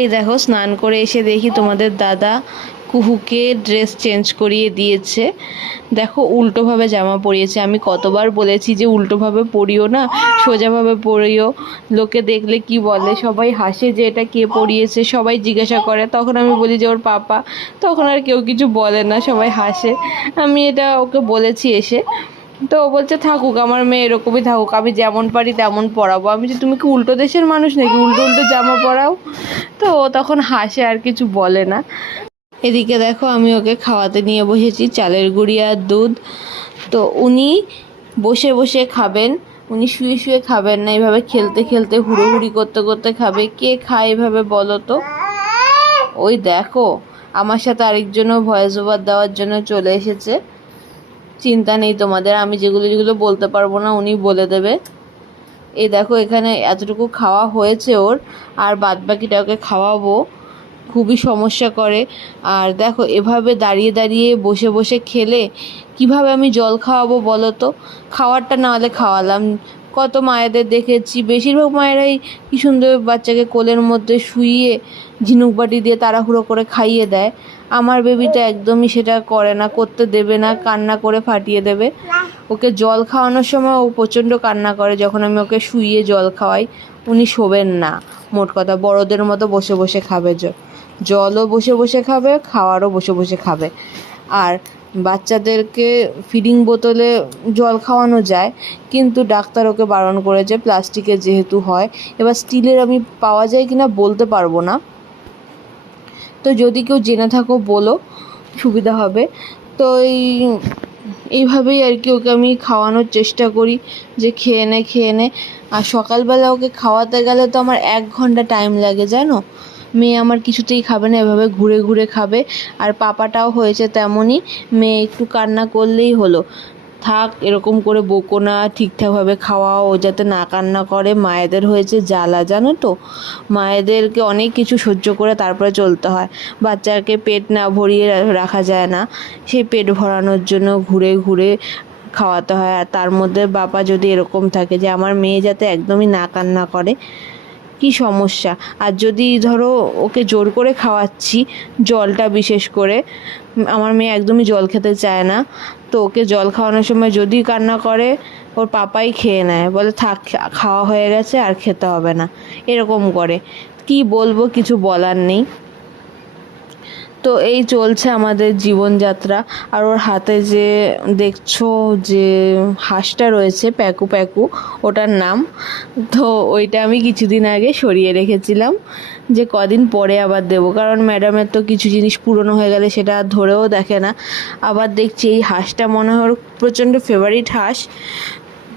এই দেখো স্নান করে এসে দেখি তোমাদের দাদা কুহুকে ড্রেস চেঞ্জ করিয়ে দিয়েছে। দেখো উল্টোভাবে জামা পরিয়েছে। আমি কতবার বলেছি যে উল্টোভাবে পরিও না, সোজাভাবে পরিও। লোকে দেখলে কি বলে, সবাই হাসে যে এটা কে পরিয়েছে, সবাই জিজ্ঞাসা করে। তখন আমি বলি যে ওর পাপা, তখন আর কেউ কিছু বলে না, সবাই হাসে। আমি এটা ওকে বলেছি এসে। তো ও বলছে থাকুক, আমার মেয়ে এরকমই থাকুক, আমি যেমন পারি তেমন পরাবো। আমি যে তুমি কি উল্টো দেশের মানুষ নাকি, উল্টো উল্টো জামা পরাও? তো ও তখন হাসে, আর কিছু বলে না। এদিকে দেখো আমি ওকে খাওয়াতে নিয়ে বসেছি চালের গুঁড়ি আর দুধ। তো উনি বসে বসে খাবেন, উনি শুয়ে শুয়ে খাবেন না, এভাবে খেলতে খেলতে হুড়োহুড়ি করতে করতে খাবে। কে খায় এভাবে বলো তো? ওই দেখো আমার সাথে আরেকজনও ভয়েস ওভার দেওয়ার জন্য চলে এসেছে। চিন্তা নেই তোমাদের, আমি যেগুলো যেগুলো বলতে পারবো না উনি বলে দেবে। এই দেখো এখানে এতটুকু খাওয়া হয়েছে ওর, আর বাদ বাকিটা ওকে খাওয়াবো। খুবই সমস্যা করে। আর দেখো এভাবে দাঁড়িয়ে দাঁড়িয়ে বসে বসে খেলে কিভাবে আমি জল খাওয়াবো বলো তো? খাওয়ারটা না হলে খাওয়ালাম। কত মায়েদের দেখেছি, বেশিরভাগ মায়েরাই কি সুন্দর বাচ্চাকে কোলের মধ্যে শুইয়ে ঝিনুক বাটি দিয়ে তাড়াহুড়ো করে খাইয়ে দেয়। আমার বেবিটা একদমই সেটা করে না, করতে দেবে না, কান্না করে ফাটিয়ে দেবে। ওকে জল খাওয়ানোর সময় ও প্রচণ্ড কান্না করে যখন আমি ওকে শুইয়ে জল খাওয়াই। উনি শোবেন না, মোট কথা বড়দের মতো বসে বসে খাবে। জলও বসে বসে খাবে, খাওয়ারও বসে বসে খাবে। আর বাচ্চাদেরকে ফিডিং বোতলে জল খাওয়ানো যায়, কিন্তু ডাক্তার ওকে বারণ করেছে প্লাস্টিকের যেহেতু হয়। এবার স্টিলের আমি পাওয়া যায় কিনা বলতে পারবো না, তো যদি কেউ জেনে থাকো বলো, সুবিধা হবে। তো এইভাবেই আর কি ওকে আমি খাওয়ানোর চেষ্টা করি যে খেয়ে নে খেয়ে নে। আর সকালবেলা ওকে খাওয়াতে গেলে তো আমার 1 ঘন্টা টাইম লাগে জানো। মেয়ে আমার কিছুতেই খাবে না, এভাবে ঘুরে ঘুরে খাবে। আর পাপাটাও হয়েছে তেমনই, মেয়ে একটু কান্না করলেই হলো, থাক এরকম করে বকো না, ঠিকঠাকভাবে খাওয়াও, ও যাতে না কান্না করে। মায়েদের হয়েছে জ্বালা জানো তো, মায়েদেরকে অনেক কিছু সহ্য করে তারপরে চলতে হয়। বাচ্চাকে পেট না ভরিয়ে রাখা যায় না, সেই পেট ভরানোর জন্য ঘুরে ঘুরে খাওয়াতে হয়। আর তার মধ্যে বাবা যদি এরকম থাকে যে আমার মেয়ে যাতে একদমই না কান্না করে, কি সমস্যা। আর যদি ধরো ওকে জোর করে খাওয়াচ্ছি, জলটা বিশেষ করে, আমার মেয়ে একদমই জল খেতে চায় না, তো ওকে জল খাওয়ানোর সময় যদি কান্না করে, ওর পাপাই খেয়ে নেয়, বলে থাক খাওয়া হয়ে গেছে আর খেতে হবে না, এরকম করে। কি বলবো, কিছু বলার নেই। তো এই চলছে আমাদের জীবনযাত্রা। আর ওর হাতে যে দেখছো যে হাঁসটা রয়েছে প্যাকু প্যাকু, ওটার নাম। তো ওইটা আমি কিছুদিন আগে সরিয়ে রেখেছিলাম যে কদিন পরে আবার দেবো, কারণ ম্যাডামের তো কিছু জিনিস পুরনো হয়ে গেলে সেটা ধরেও দেখে না। আবার দেখছি এই হাঁসটা মনে হয় ওর প্রচণ্ড ফেভারিট হাঁস।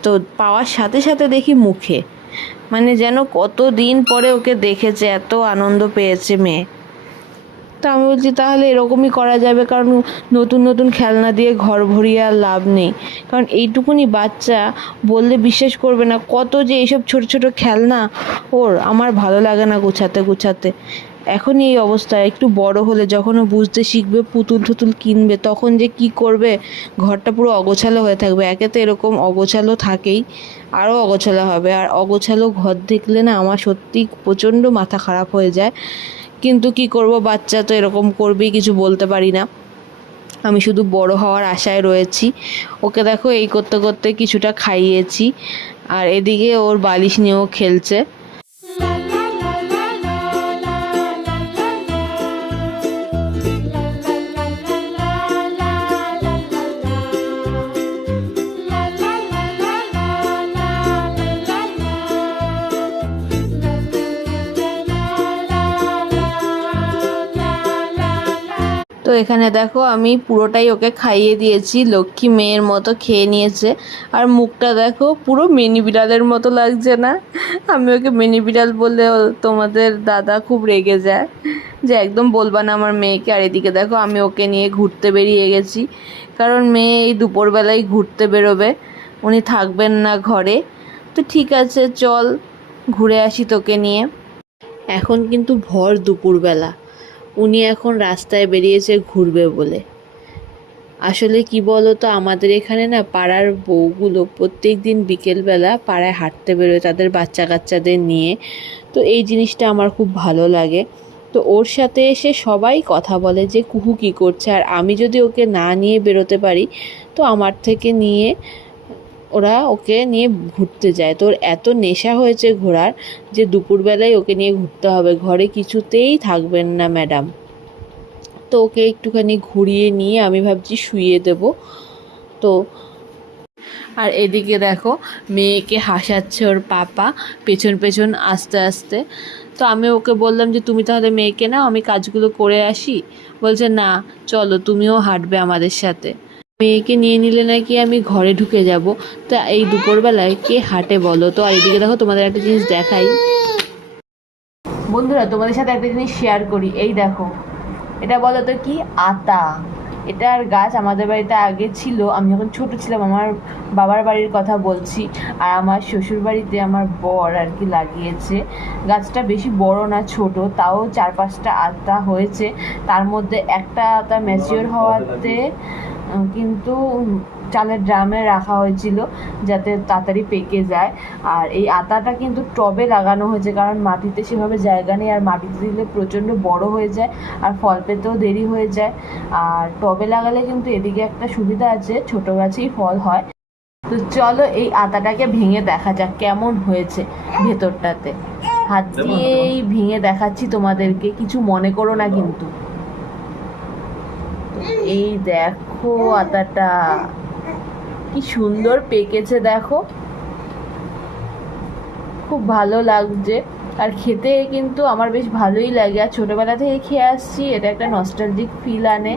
তো পাওয়ার সাথে সাথে দেখি মুখে, মানে যেন কত দিন পরে ওকে দেখেছে, এত আনন্দ পেয়েছে মেয়ে। তো আমি বলছি তাহলে এরকমই করা যাবে, কারণ নতুন নতুন খেলনা দিয়ে ঘর ভরিয়ে আর লাভ নেই। কারণ এইটুকুনি বাচ্চা, বললে বিশ্বাস করবে না, কত যে এইসব ছোট ছোট খেলনা ওর, আমার ভালো লাগে না গুছাতে গুছাতে। এখনই এই অবস্থা, একটু বড় হলে যখন ও বুঝতে শিখবে, পুতুল টুতুল কিনবে, তখন যে কি করবে, ঘরটা পুরো অগোছালো হয়ে থাকবে। একে তো এরকম অগোছালো থাকেই, আরও অগোছালো হবে। আর অগোছালো ঘর দেখলে না আমার সত্যি প্রচণ্ড মাথা খারাপ হয়ে যায়। কিন্তু কি করব, বাচ্চা তো এরকম করবেই, কিছু বলতে পারি না। আমি শুধু বড় হওয়ার আশায় রয়েছি। ওকে দেখো এই করতে করতে কিছুটা খাইয়েছি, আর এদিকে ওর বালিশ নিয়েও খেলছে। তো এখানে দেখো আমি পুরোটাই ওকে খাইয়ে দিয়েছি, লক্ষ্মী মেয়ের মতো খেয়ে নিয়েছে। আর মুখটা দেখো পুরো মিনি বিড়ালের মতো লাগছে না? আমি ওকে মিনি বিড়াল বললে তোমাদের দাদা খুব রেগে যায় যে একদম বলবা না আমার মেয়েকে। আর এদিকে দেখো আমি ওকে নিয়ে ঘুরতে বেরিয়ে গেছি, কারণ মেয়ে এই দুপুরবেলায় ঘুরতে বেরোবে, উনি থাকবেন না ঘরে। তো ঠিক আছে চল ঘুরে আসি তোকে নিয়ে। এখন কিন্তু ভর দুপুরবেলা, উনি এখন রাস্তায় বেরিয়েছে ঘুরবে বলে। আসলে কি বলো তো, আমাদের এখানে না পাড়ার বউগুলো প্রত্যেক দিন বিকেলবেলা পাড়ায় হাঁটতে বেরোয় তাদের বাচ্চা কাচ্চাদের নিয়ে। তো এই জিনিসটা আমার খুব ভালো লাগে। তো ওর সাথে এসে সবাই কথা বলে যে কুহু কী করছে, আর আমি যদি ওকে না নিয়ে বেরোতে পারি তো আমার থেকে নিয়ে ওরা ওকে নিয়ে ঘুরতে যায়। তো ওর এত নেশা হয়েছে ঘোরার যে দুপুরবেলায় ওকে নিয়ে ঘুরতে হবে, ঘরে কিছুতেই থাকবেন না ম্যাডাম। তো ওকে একটুখানি ঘুরিয়ে নিয়ে আমি ভাবছি শুইয়ে দেব। তো আর এদিকে দেখো মেয়েকে হাসাচ্ছে ওর পাপা পেছন পেছন আস্তে আস্তে। তো আমি ওকে বললাম যে তুমি তাহলে মেয়েকে নাও, আমি কাজগুলো করে আসি। বলছে না, চলো তুমিও হাঁটবে আমাদের সাথে। মেয়েকে নিয়ে নিলে নাকি আমি ঘরে ঢুকে যাব। তা এই দুপুরবেলায় কে হাঁটে বলো তো। আর এদিকে দেখো তোমাদের একটা জিনিস দেখাই বন্ধুরা, তোমাদের সাথে একটা জিনিস শেয়ার করি। এই দেখো, এটা বলো তো কি? আতা। এটার গাছ আমাদের বাড়িতে আগে ছিল, আমি যখন ছোট ছিলাম, আমার বাবার বাড়ির কথা বলছি। আর আমার শ্বশুর বাড়িতে আমার বর আর কি লাগিয়েছে। গাছটা বেশি বড় না, ছোট, তাও 4-5টা আতা হয়েছে। তার মধ্যে একটা আতা ম্যাচিওর হওয়াতে কিন্তু চালের ড্রামে রাখা হয়েছিল যাতে তাড়াতাড়ি পেকে যায়। আর এই আতাটা কিন্তু টবে লাগানো হয়েছে, কারণ মাটিতে সেভাবে জায়গা নেই, আর মাটিতে দিলে প্রচণ্ড বড় হয়ে যায় আর ফল পেতেও দেরি হয়ে যায়। আর টবে লাগালে কিন্তু এদিকে একটা সুবিধা আছে, ছোট গাছেই ফল হয়। তো চলো এই আতাটাকে ভেঙে দেখা যাক কেমন হয়েছে ভেতরটাতে। হাত দিয়েই ভেঙে দেখাচ্ছি তোমাদেরকে, কিছু মনে করো না কিন্তু। এই দেখো আতাটা কি সুন্দর পেকেছে, দেখো খুব ভালো লাগছে। আর খেতে কিন্তু আমার বেশ ভালোই লাগে, আর ছোটবেলা থেকে খেয়ে আসছি, এটা একটা নস্টালজিক ফিল আনে।